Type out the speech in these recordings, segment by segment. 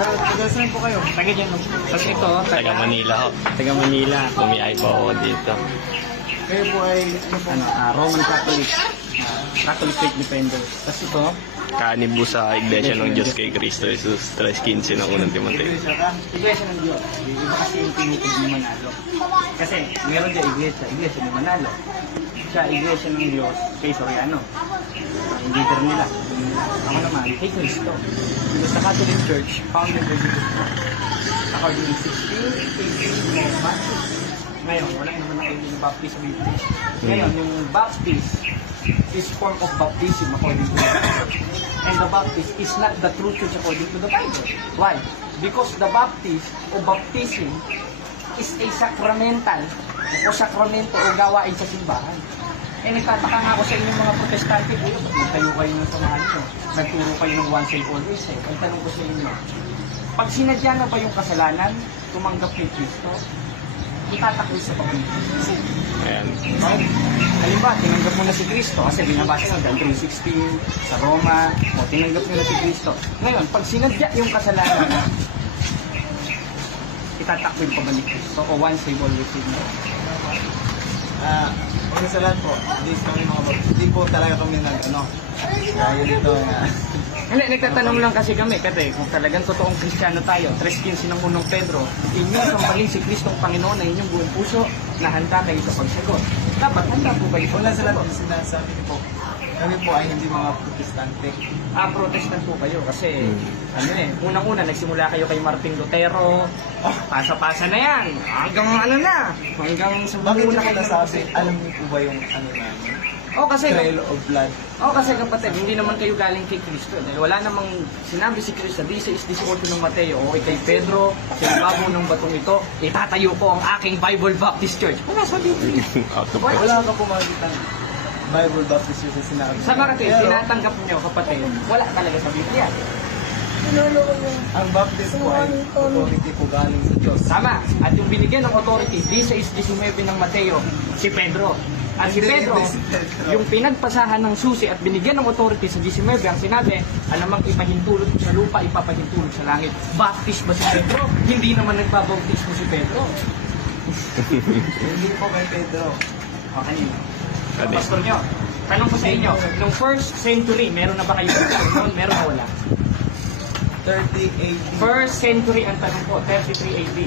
Taga-saan po kayo? Taga dyan. Tapos ito, Taga Manila ho. taga Manila. Bumiyay po ako dito. Kayo po ay ano po? Roman Catholic. Catholic Faith Defenders. Tapos ito, Kanibo sa Iglesia ng Diyos kay Cristo Jesus 3:15 ng unang Timoteo. Iglesia ka? Iglesia ng Diyos. Iba kasi yung tinitig ni Manalo. Kasi meron dyan iglesia ni Manalo. Siya, Iglesia ng Diyos kay Soriano. Yung leader nila. Ako naman, kay Cristo. Because the Catholic Church, founded by Jesus Christ. According to 16, 18, mga Baptist. Ngayon, wala naman na yung Baptist sa Biblia. Ngayon, yung Baptist is form of baptism according to the Bible. And the Baptist is not the true church according to the Bible. Why? Because the Baptist o baptism is a sacramental o sakramento o gawain sa simbahan. Eh nagtataka nga ako sa inyong mga protestante, ba't magtayo kayo ng samahan nyo? Nagturo kayo ng once and always eh. Ang tanong ko sa inyo, pag sinadya na ba yung kasalanan, tumanggap kay Kristo, itatakbo sa pag-ibig. Ayan. Right? Halimbawa, tinanggap mo na si Kristo kasi binabasa ng John 3:16 sa Roma, o tinanggap mo na si Kristo. Ngayon, pag sinadya yung kasalanan, itatakbo yung pabalik Kristo o once save always save na. Una sa lahat po, hindi po talaga kami kaya dito Hindi, nagtatanong lang kasi kami, kung talagang totoong Kristiyano tayo, 3:15 ng unang Pedro, inyong sambalin si Kristong Panginoon na inyong buong puso na handa kayo sa pagsagot. Dapat handa po kayo sa Una sa lahat, pagsagot. sinasabi ko po, kami po ay hindi mga protestante. Protestant po kayo kasi, unang-una, nagsimula kayo kay Martin Lutero, pasa-pasa na yan, hanggang sa Bakit buo na nyo kayo nasabi, alam niyo po ba yung namin? kasi Trail of blood. kasi kapatid, hindi naman kayo galing kay Kristo. Dahil wala namang sinabi si Kristo, 16:18 ng Mateo, o kay Pedro, sa ibabaw ng batong ito, itatayo ko ang aking Bible Baptist Church. Wala sa Biblia. Wala ka po makikita Bible Baptist Church na sinabi. Sa kapatid, tinatanggap niyo kapatid, wala talaga sa Biblia. Ang Baptist po ay authority po galing sa Diyos. Tama. At yung binigyan ng authority, 16:19 ng Mateo, si Pedro. At si Pedro, yung pinagpasahan ng susi at binigyan ng authority sa 19, ang sinabi, alamang ipahintulot mo sa lupa, ipapahintulot sa langit. Baptist ba si Pedro? Hindi naman nagbabautismo si Pedro. Hindi po kay Pedro. O, kanino? Ang pastor nyo. Tanong ko sa inyo, nung first century, meron na ba kayo noon? Meron na wala? 30 AD. First century ang tanong ko, 33 AD.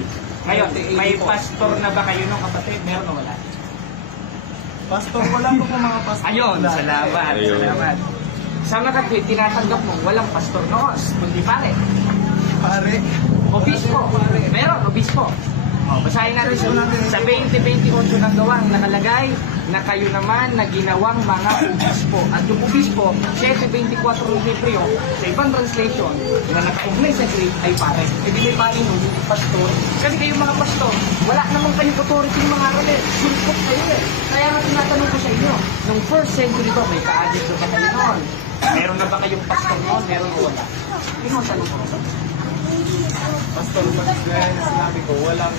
Ngayon, may pastor na ba kayo nung kapatid? Meron na wala? Pastor, wala po po mga pastor. Ayun, salamat. Ayun. Salamat. Sa mga kapatid, tinatanggap mo, walang pastor noon, kundi pare. Pare. Obispo. Meron, obispo. Basahin natin sa 20:28 ng gawang nakalagay na kayo naman na ginawang mga obispo. At yung obispo, 7:24 ng Hebreo, sa ibang translation, na nag-ugnay sa Greek ay pare. E di may pare nun, hindi pastor. Kasi kayong mga pastor, wala naman kayong authority ng mga aralin. Sulpot kayo eh. Kaya nga tinatanong ko sa inyo, nung first century ba, may ka-addict ba kayo noon? Meron na ba kayong pastor noon? Meron o wala? Yun ang tanong ko. Pastor, gaya na sinabi ko, walang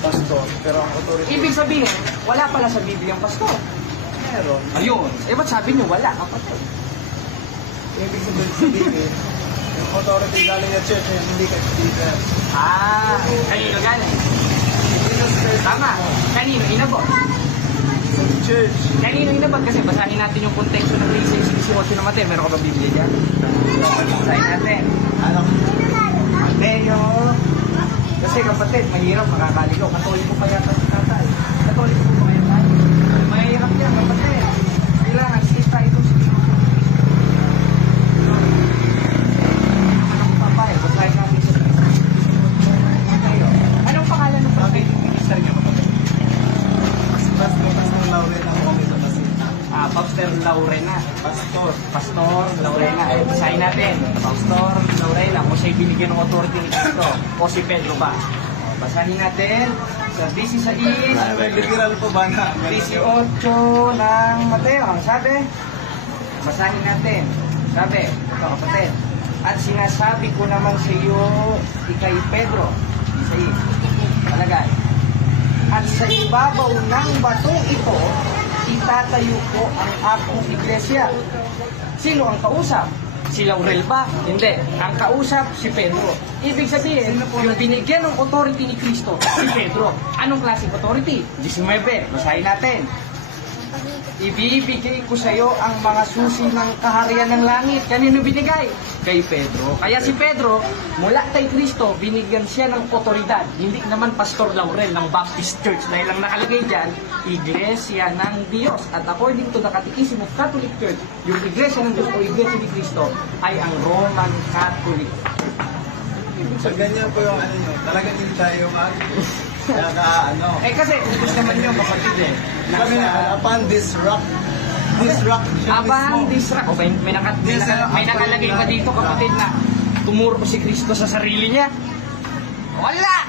pastor, pero ang authority. Ibig sabihin, wala pala sa Biblia ang pastor. Meron. Ayun. Ba't sabi niyo wala? Kapatid. Ibig sabihin, yung authority galing sa church, hindi ka speaker. Kanino galing? Tama. Kanino inabot? Sa church. Kanino inabot? Kasi basahin natin yung konteksto ng 16:18 na Mateo. Meron ka ba Biblia dyan? Basahin natin. Alam mo, Mateo. Kasi kapatid, mahirap makakaligaw. Katoliko pa yata si tatay. Katoliko pa kaya tayo. Mahirap yan, kapatid. Kailangan, stay tayo itong sige. Anong papay? Basahin natin sa anong pangalan ng papay? Minister niyo, kapatid? Pastor Laurena po sa Pasita. Pastor Laurena. Pastor Laurena. Basahin natin. Pastor Laurena. O siya'y binigyan ng authority ni Cristo. O si Pedro ba? Basahin natin sa 16. Literal po ba na? 18 ng Mateo. Ang sabi? Basahin natin. Sabi, ito kapatid. At sinasabi ko naman sa iyo, ikay Pedro. Isa palagay. At sa ibabaw ng batong ito, itatayo ko ang aking iglesia. Sino ang kausap? Si Laurel ba? Hindi. Ang kausap, si Pedro. Ibig sabihin, yung binigyan ng authority ni Kristo, si Pedro. Anong klaseng authority? 19. Basahin natin. Ibibigay ko sa iyo ang mga susi ng kaharian ng langit. Kanino binigay? Kay Pedro. Kaya si Pedro, mula kay Kristo, binigyan siya ng otoridad. Hindi naman Pastor Laurel ng Baptist Church. Dahil ang nakalagay dyan, Iglesia ng Diyos. At according to the Catechism of Catholic Church, yung Iglesia ng Diyos o Iglesia ni Kristo ay ang Roman Catholic. So, ganyan po yung ano nyo. Talagang hindi tayo Eh kasi, ubus naman yung kapatid eh. Kami na, upon disruptionismo. Abang disrupt. O, may nakalagay pa dito kapatid na tumuro si Kristo sa sarili niya. Wala!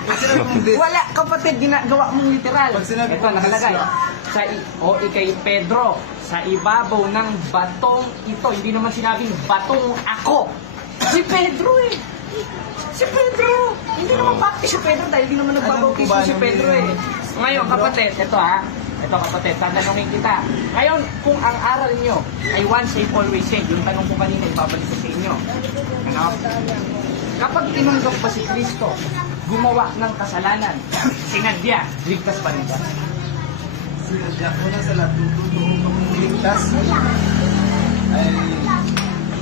Wala kapatid, ginagawa mong literal. Pag sinabi Ito mong nakalagay. disrupt. Ikay Pedro, sa ibabaw ng batong ito, hindi naman sinabing batong ako. Si Pedro eh. Si Pedro! Hindi naman baptist si Pedro dahil hindi naman nagbabautismo si Pedro eh. Ngayon kapatid, ito kapatid, tatanungin kita. Ngayon, kung ang aral nyo ay once saved, always saved, yung tanong ko kanina, ibabalik ko sa inyo. Ano? Kapag tinanggap ba si Kristo, gumawa ng kasalanan, sinadya, ligtas pa rin ba? Sinadya ko na sa lahat, tututuong kang ligtas ay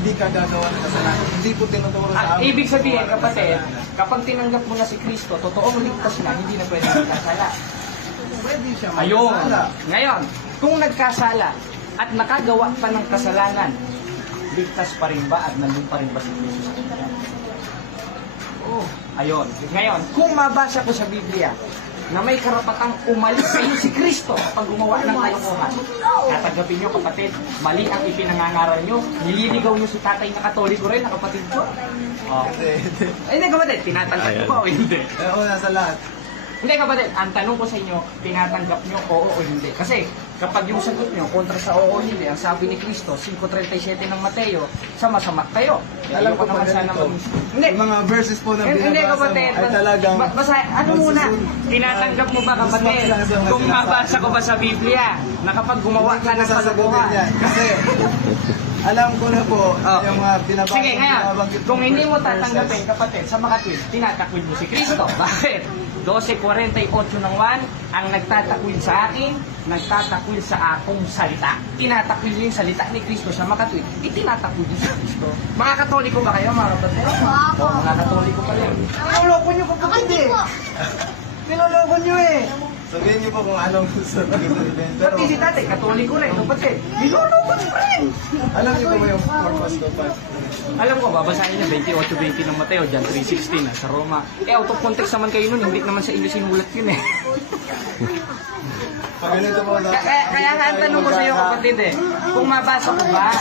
hindi ka gagawa ng kasalanan. Hindi po tinuturo sa amin. Ibig sabihin, kapatid, kapag tinanggap mo na si Kristo, totoong ligtas na, hindi na pwede magkasala. Pwede siya Ayun. magkasala. Ngayon, kung nagkasala at nakagawa pa ng kasalanan, ligtas pa rin ba at nandun pa rin ba si Kristo? Oh, ayun. Ngayon, kung mabasa ko sa Biblia na may karapatang umalis sa iyo si Kristo kapag gumawa ng kalokohan, tatanggapin nyo kapatid, mali ang ipinangangaral nyo, nililigaw nyo si tatay na Katoliko rin, na kapatid ko. Oh. Hindi kapatid, tinatanggap ko ba o hindi? Una sa lahat. Hindi kapatid, ang tanong ko sa inyo, tinatanggap nyo oo o hindi? Kasi kapag yung sagot nyo kontra sa oo o hindi, ang sabi ni Kristo, 5:37 ng Mateo, sama-sama kayo. Alam ko pa naman sana ganito. Hindi. Yung mga verses po na Hindi binabasa mo kapatid, ay talagang basta ano muna, tinatanggap mo ba kapatid? Kung mabasa ko ba sa Biblia, na kapag gumawa ka ng kalokohan. Kasi alam ko na po yung mga binabasa. Sige, ngayon, kung hindi mo tatanggapin, kapatid, sa mga tweet, tinatakwil mo si Kristo. Bakit? 12:48 ng 1, ang nagtatakwil sa akin, nagtatakwil sa akong salita. Tinatakwil niyo yung salita ni Kristo sa mga tweet, itinatakwil niyo si Kristo. Mga Katoliko ba kayo, mga kapatid? Oo, mga Katoliko pa rin. Niloloko niyo kapatid eh. Niloloko niyo eh. Sabihin niyo po kung anong gusto na sabihin. Pero Pati si tatay, Katoliko rin, kapatid. Niloloko niyo pa rin. alam niyo po ba yung purpose ko pa? Alam ko, babasahin niya 28:20 ng Mateo, John 3:16 sa Roma. Out of context naman kayo nun, hindi naman sa inyo sinulat yun eh. Pag ganito po na. Kaya nga ang tanong ko sa iyo kapatid eh, kung mabasa ko ba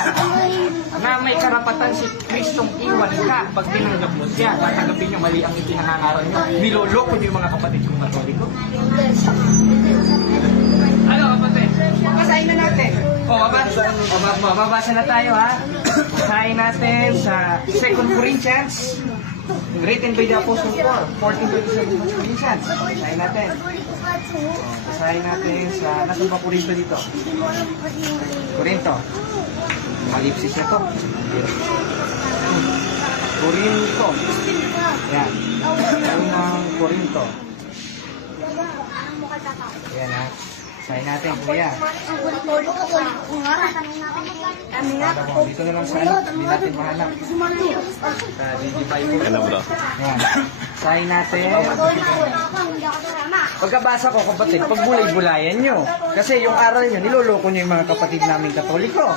na may karapatan si Kristong iwan ka pag tinanggap mo siya, tatanggapin niyo mali ang ipinangangaral niyo, niloloko niyo yung mga kapatid yung Katoliko. Ano kapatid? Basahin na natin. Mababasa na tayo ha. Basahin natin sa 2 Corinthians, written by the Apostle Paul, 14:27 Corinthians. Basahin natin. Basahin natin sa, nasa ba Corinto dito? Corinto. Malipsis na to. Corinto. Yan. Unang Corinto. Yan ha. Basahin natin, kuya. Dito na lang sa ano, hindi natin mahanap. Sa Digify mo. Ano bro? Yan. Basahin natin. Pagkabasa ko kapatid, pagbulay-bulayan nyo. Kasi yung aral nyo, niloloko nyo yung mga kapatid namin Katoliko.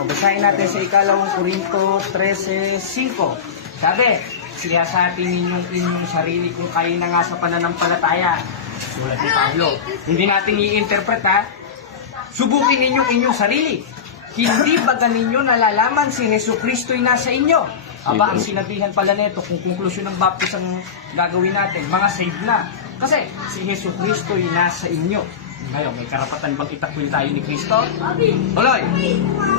Basahin natin sa 2 Corinto 13:5. Sabi, siyasatin ninyong inyong sarili kung kayo na nga sa pananampalataya. Sulat ni Pablo. Hindi natin i-interpret ha. Subukin ninyong inyong sarili. Hindi ba ninyo nalalaman si Hesus Kristo'y nasa inyo? Aba, ang sinabihan pala nito, kung konklusyon ng baptist ang gagawin natin, mga saved na. Kasi si Hesus Kristo'y nasa inyo. Ngayon, may karapatan bang itakwil tayo ni Kristo? Tuloy!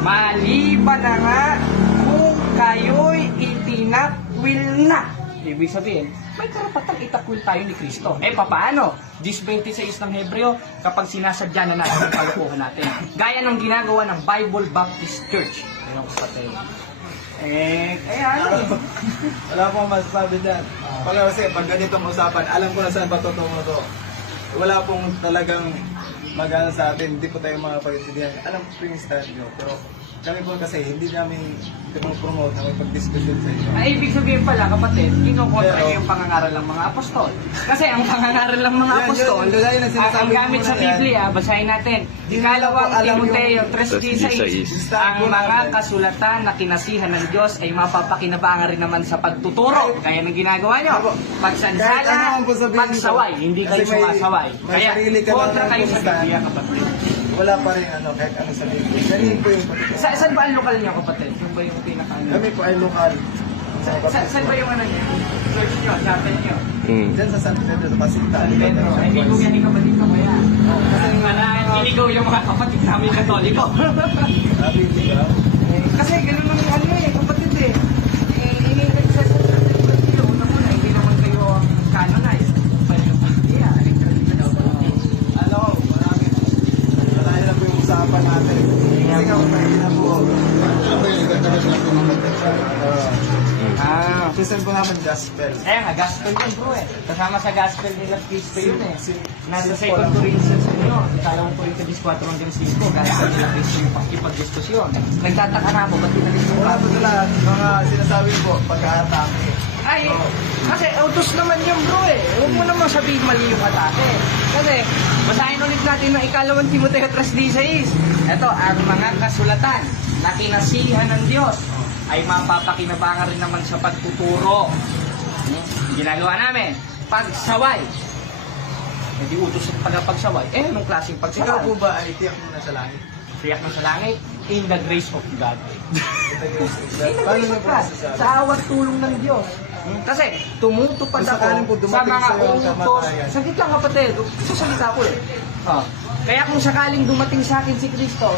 Maliban na nga kung kayo'y itinakwil na. Ibig sabihin, may karapatang itakwil tayo ni Kristo. Eh, paano? 10:26 ng Hebreo, kapag sinasadya na natin ang kalokohan natin. Gaya ng ginagawa ng Bible Baptist Church. Yan ang kapatid. Kaya ano eh. Wala akong masasabi dyan. Kasi pag ganitong usapan, alam ko na saan patutungo to. Wala pong talagang magana sa atin, hindi po tayo mga pag-intindihan. Alam ko yung stand nyo, pero kami po kasi hindi namin promote na may pag-discussion sa inyo. Ay, ibig sabihin pala, kapatid, kinukontra Pero- niyo yung pangangaral ng mga apostol. Kasi ang pangangaral ng mga Yan, apostol, yun, yun, yun, ang sinasabi ko gamit sa muna yan. Biblia, basahin natin. Hindi Ikalawang ko alam Timoteo yung- 3:16, ang mga kasulatan na kinasihan ng Diyos ay mapapakinabangan rin naman sa pagtuturo. Kaya nang ginagawa nyo, Kahit ano pagsansala, ang sabihin ko. pagsaway, hindi kayo Kasi may- sumasaway. may Kaya sarili ka kontra lang kayo sa ng Biblia, kapatid. Wala pa rin kahit ano sa Biblia. Ganyan po yung patutungo. Saan ba ang lokal niyo, kapatid? Yung ba yung pinaka Kami po ay lokal. Saan ba yung ano niyo? Church niyo, chapel niyo? Mm. Diyan sa San Pedro, sa Pasinta. San Pedro. Ay, hindi ko yan kapatid ko kaya. Kasi Inigaw yung mga kapatid namin Katoliko. sabi, hindi ka. Kasi ganun lang yung ano eh, kapatid eh. Ini-access sa kayo. Una-una, hindi naman kayo canonized. Yeah, Ano, marami na po yung usapan natin. Kasi nga, may na po. Season po naman gospel. nga, gospel yun bro eh. Kasama sa gospel nila Cristo yun eh. Nasa 2 Corinthians nyo, ikalawang Corinthians 4 hanggang 5, gospel nila Cristo yung pakipag-diskusyon. Nagtataka na ako, ba't pinalis mo Wala ka? po lahat, mga sinasabi po, pag-aatake. Ay, kasi utos naman yung bro eh. Huwag mo naman sabihin mali yung atake. Kasi, basahin ulit natin ng ikalawang Timoteo 3:16. Ito, ang mga kasulatan na kinasihan ng Diyos ay mapapakinabangan rin naman sa pagtuturo. Ginagawa namin, pagsaway. Hindi utos yung pagpagsaway. Anong klaseng Ikaw pagsaway? po ba ay tiyak mo na sa langit? Tiyak mo sa langit, in the grace of God. Paano mo po masasabi? Sa awat tulong ng Diyos. Kasi tumutupad Kung sakaling po ako sa dumating mga sa'yo ang utos. kamatayan. Saglit lang kapatid, sasalita ko eh. Kaya kung sakaling dumating sa akin si Kristo,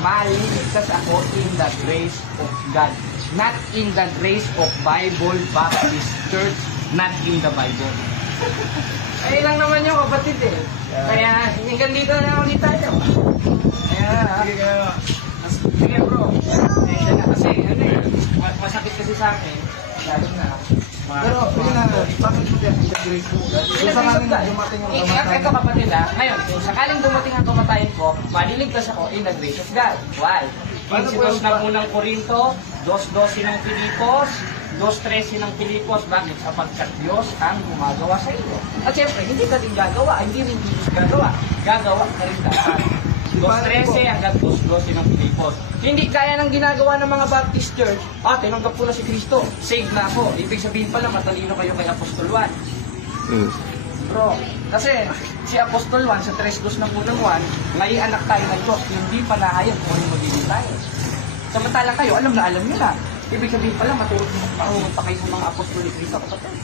maliligtas ako in the grace of God. Not in the grace of Bible Baptist Church, not in the Bible. Ayun lang naman yung kapatid eh. Kaya hanggang dito na ulit tayo. Kaya, Sige kayo. sige bro, kasi masakit kasi sa akin, lalo na. Pero, yun na, bakit mo tiyak sa grace mo? Kung sakaling dumating yung kamatayan. Ito kapatid ha, ngayon, kung sakaling dumating ang kamatayan ko, maliligtas ako in the grace of God. Why? 15 ng unang Korinto, 2:12 ng Pilipos, 2:13 ng Pilipos, bakit? Sapagkat Diyos ang gumagawa sa iyo. At siyempre, hindi ka din gagawa, hindi rin gagawa. Gagawa ka rin dapat. 2:13 hanggang 2:12 ng Pilipos. Hindi kaya ng ginagawa ng mga Baptist Church, tinanggap ko na si Kristo, saved na ako. Ibig sabihin pala, matalino kayo kay Apostol Juan. Mm. Bro, kasi si Apostol Juan sa 3:2 ng unang Juan, ngayon anak tayo ng Diyos, hindi pa nahayag kung ano magiging tayo. Samantalang kayo, alam nyo na. Ibig sabihin pala, matulog pa kayo sa mga apostol ni Cristo kapatid.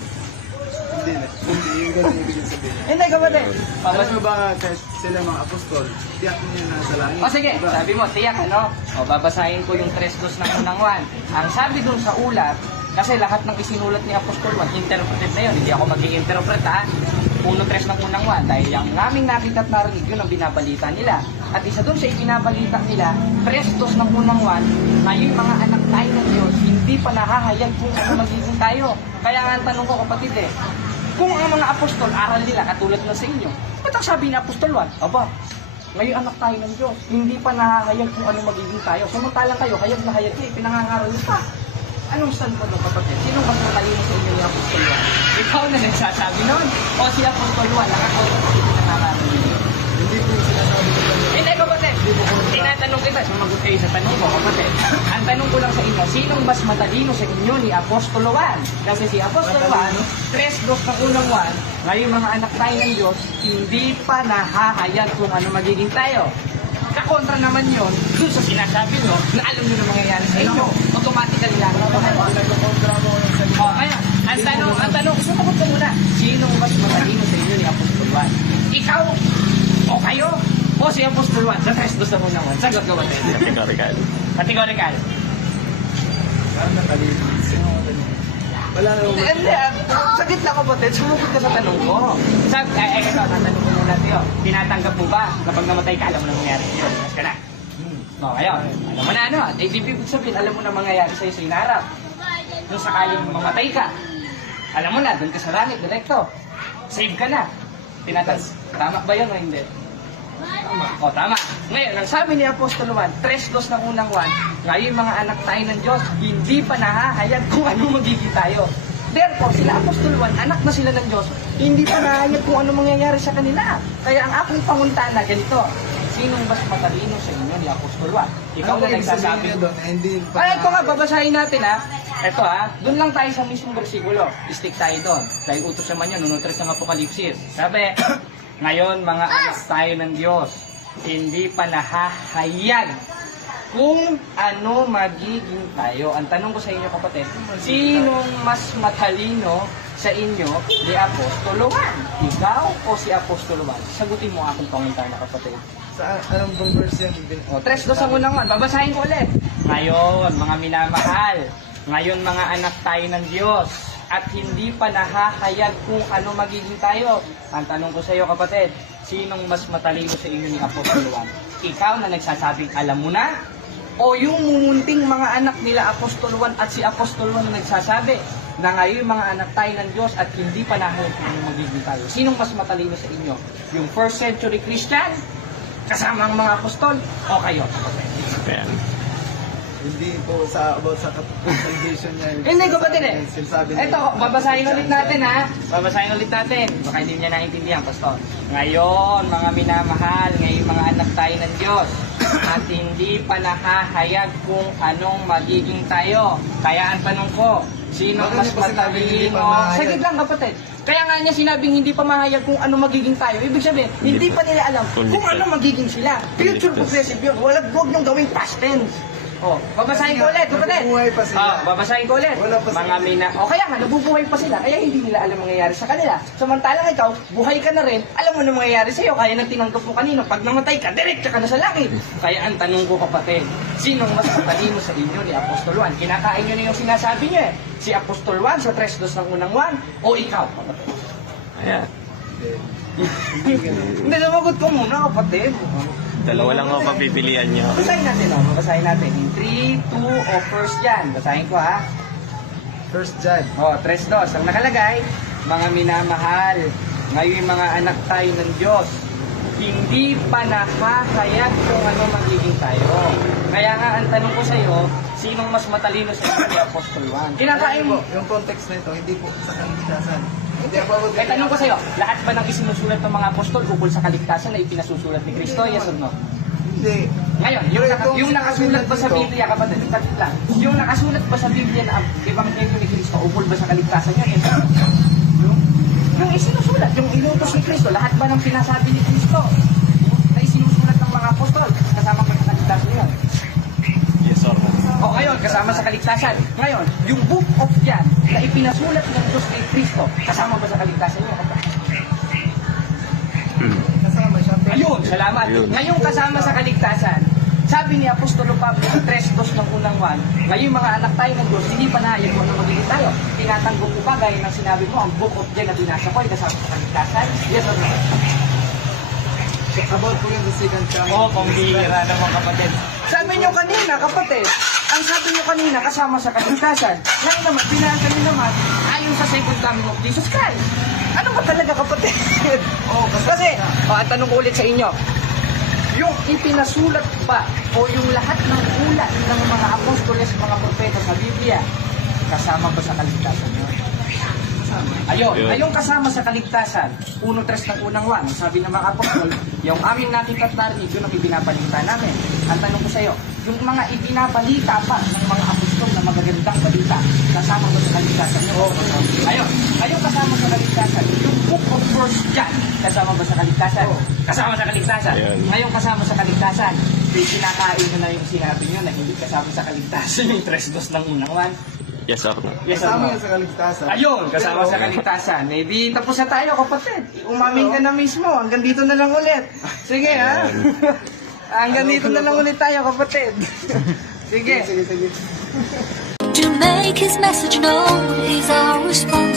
Hindi na. Hindi yung ganun ibig sabihin. Hindi kapatid. Alam mo ba, kahit sila mga apostol, tiyak mo yun nasa langit. O sige, Diba? sabi mo, tiyak ano? O babasahin ko yung 3:2 ng unang Juan. Ang sabi dun sa ulat, kasi lahat ng isinulat ni Apostol Juan, interpreted na yun. Hindi ako mag-i-interpret ha. 1:3 ng unang Juan. Dahil yung naming nakita at narinig yun ang binabalita nila. At isa dun sa ipinabalita nila, 3:2 ng unang Juan, ngayon mga anak tayo ng Diyos, hindi pa nahahayag kung ano magiging tayo. Kaya nga ang tanong ko kapatid kung ang mga apostol, aral nila katulad na sa inyo, ba't ang sabi ni Apostol Juan? Aba, ngayon anak tayo ng Diyos, hindi pa nahahayag kung ano magiging tayo. Samantalang kayo, hayag na hayag kayo, pinangangaral niyo pa. Anong stand mo doon kapatid? Sinong mas matalino sa inyo ni Apostol Juan? Ikaw na nagsasabi noon? O si Apostol Juan, nakakaulit na pinangangaral niyo? Hindi po yung sinasabi ko lang. Hindi kapatid, tinatanong kita, sumagot kayo sa tanong mo kapatid. Ang tanong ko lang sa inyo, sinong mas matalino sa inyo ni Apostol Juan? Kasi si Apostol Juan, 3:2 ng unang Juan, ngayon mga anak tayo ng Diyos, hindi pa nahahayag kung ano magiging tayo. Kakontra naman yon dun sa sinasabi nyo na alam nyo na mangyayari sa inyo. Automatically lang. Nagkakontra mo yung salita. O, kaya, ang tanong, sumagot ka muna. Sinong mas matalino sa inyo ni Apostol Juan? Ikaw? O kayo? O si Apostol Juan? Sa 3:2 na muna. Sagot ka ba tayo? Categorical. Categorical. Parang natalino. Sino ang natalino? Wala na Hindi, saglit lang kapatid. Sumugot ka sa tanong ko. Ito, tatanong ko muna sa'yo. Tinatanggap mo ba kapag namatay ka, alam mo na mangyari sa'yo? Mas ka na. No, ngayon, alam mo na ano, at ibig sabihin, alam mo na mangyayari sa'yo sa inarap. Kung sakaling mamatay ka, alam mo na, doon ka sa langit, direkto. Save ka na. Tama ba yun o hindi? Tama. O, tama. Ngayon, ang sabi ni Apostol Juan, 3:2 ng unang 1, ngayon mga anak tayo ng Diyos, hindi pa nahahayag kung ano magiging tayo. Therefore, sila Apostol Juan, anak na sila ng Diyos, hindi pa nahahayag kung ano mangyayari sa kanila. Kaya ang aking panguntana, ganito, sinong mas matalino sa inyo ni Apostol Juan? Ikaw na nagsasabi doon, hindi ay, ito nga, babasahin natin ha. Ito ha, doon lang tayo sa mismong bersikulo. Stick tayo doon. Dahil utos naman yan, nunutres ng Apokalipsis. Sabi, ngayon mga anak tayo ng Diyos, hindi pa nahahayag kung ano magiging tayo. Ang tanong ko sa inyo kapatid, sinong mas matalino sa inyo ni Apostol Juan? Ikaw o si Apostol Juan? Sagutin mo akong panguntana kapatid. Sa anong bang verse yan? O, 3:2 ang unang 1. Babasahin ko ulit. Ngayon, mga minamahal, ngayon mga anak tayo ng Diyos, at hindi pa nahahayag kung ano magiging tayo. Ang tanong ko sa iyo kapatid, sinong mas matalino sa inyo ni Apostol Juan? Ikaw na nagsasabing alam mo na? O yung mumunting mga anak nila Apostol Juan at si Apostol Juan na nagsasabi na ngayon mga anak tayo ng Diyos at hindi pa nahayag kung ano magiging tayo? Sinong mas matalino sa inyo? Yung first century Christian? Kasama ang mga apostol? O kayo? Ayan. Hindi po about sa salvation niya. Hindi ko ba din eh? Sinasabi niya. Ito, babasahin ulit natin ha. Babasahin ulit natin. Baka hindi niya naintindihan, Pastor. Ngayon, mga minamahal, ngayon mga anak tayo ng Diyos, at hindi pa nahahayag kung anong magiging tayo. Kaya ang tanong ko, sino Bakit mas niyo pa sinabing hindi pa matalino? mahayag? Saglit lang kapatid. Kaya nga niya sinabing hindi pa mahayag kung ano magiging tayo. Ibig sabihin, hindi pa nila alam kung ano magiging sila. Future progressive yun. Huwag niyong gawing past tense. Oh, babasahin ko ulit, kapatid. Nabubuhay pa sila. Babasahin ko ulit. Wala pa Mga o kaya nga, nabubuhay pa sila, kaya hindi nila alam mangyayari sa kanila. Samantalang ikaw, buhay ka na rin, alam mo na mangyayari sa'yo, kaya nang tinanggap mo kanino. Pag namatay ka, diretso ka na sa langit. Kaya ang tanong ko kapatid, sinong mas matalino sa inyo ni Apostol Juan? Kinakain nyo na yung sinasabi niyo eh. Si Apostol Juan sa 3:2 ng unang 1, o ikaw, kapatid? Ayan. Hindi, sumagot ko muna, kapatid. Dalawa lang ako papipilian niyo. Basahin natin, no? Basahin natin. In 3, 2, o 1 John. Basahin ko, ha? First John. O, 3:2. Ang nakalagay, mga minamahal, ngayon mga anak tayo ng Diyos, hindi pa nahahayag kung ano magiging tayo. Kaya nga, ang tanong ko sa iyo, sinong mas matalino sa inyo ni Apostol Juan? Kinakain mo. Yung context na ito, hindi po sa kaligtasan. Hindi ako abot. Eh, tanong ko sa iyo, lahat ba ng isinusulat ng mga apostol ukol sa kaligtasan na ipinasusulat ni Kristo? Yes or no? Hindi. Ngayon, yung nakasulat ba sa Biblia, kapatid, kapatid lang, yung nakasulat ba sa Biblia na ang Ebanghelyo ni Kristo ukol ba sa kaligtasan niya? Yes or no? Yung isinusulat, yung inutos ni Kristo, lahat ba ng pinasabi ni Kristo na isinusulat ng mga apostol, kasama ba sa kaligtasan niya? Yes or no? O ngayon, kasama sa kaligtasan. Ngayon, yung book of John na ipinasulat ng Diyos kay Kristo, kasama ba sa kaligtasan niya? Kasama siya. Ayun, salamat. Ayun. Ngayong kasama sa kaligtasan, sabi ni Apostolo Pablo sa 3:2 ng unang 1, ngayong mga anak tayo ng Diyos, hindi pa nahayag kung ano magiging tayo. Tinatanggol ko ba, gaya ng sinabi mo, ang book of John na binasa ko ay kasama sa kaligtasan? Yes or no? About po yung the second coming. Oo, pambihira naman kapatid. Sabi niyo kanina, kapatid, ang sabi niyo kanina, kasama sa kaligtasan. Ngayon naman, binasa niyo naman, ayon sa second coming of Jesus Christ. Ano ba talaga, kapatid? Kasi, tanong ko ulit sa inyo, yung ipinasulat ba o yung lahat ng ulat ng mga apostoles, mga propeta sa Biblia, kasama ba sa kaligtasan niyo? Ayun, Yun. ayong kasama sa kaligtasan, 1:3 ng unang 1, sabi ng mga apostol, yung aming nakita at narinig, yun ang ibinabalita namin. Ang tanong ko sa iyo, yung mga ibinabalita pa ng mga apostol na magagandang balita, kasama ba sa kaligtasan niyo? Ayun, ayong kasama sa kaligtasan, yung book of 1 John, kasama ba sa kaligtasan? Kasama sa kaligtasan. Ayun. Ngayong kasama sa kaligtasan, kinakain mo na yung sinabi niyo na hindi kasama sa kaligtasan, yung 3:2 ng unang 1. Yes or no? Yes, Kasama ano? yan sa kaligtasan. Ayun, kasama sa kaligtasan. Maybe tapos na tayo, kapatid. Umamin ka na mismo. Hanggang dito na lang ulit. Sige, ha? Hanggang dito na lang ulit tayo, kapatid. Sige. Sige. To make his message known is our response.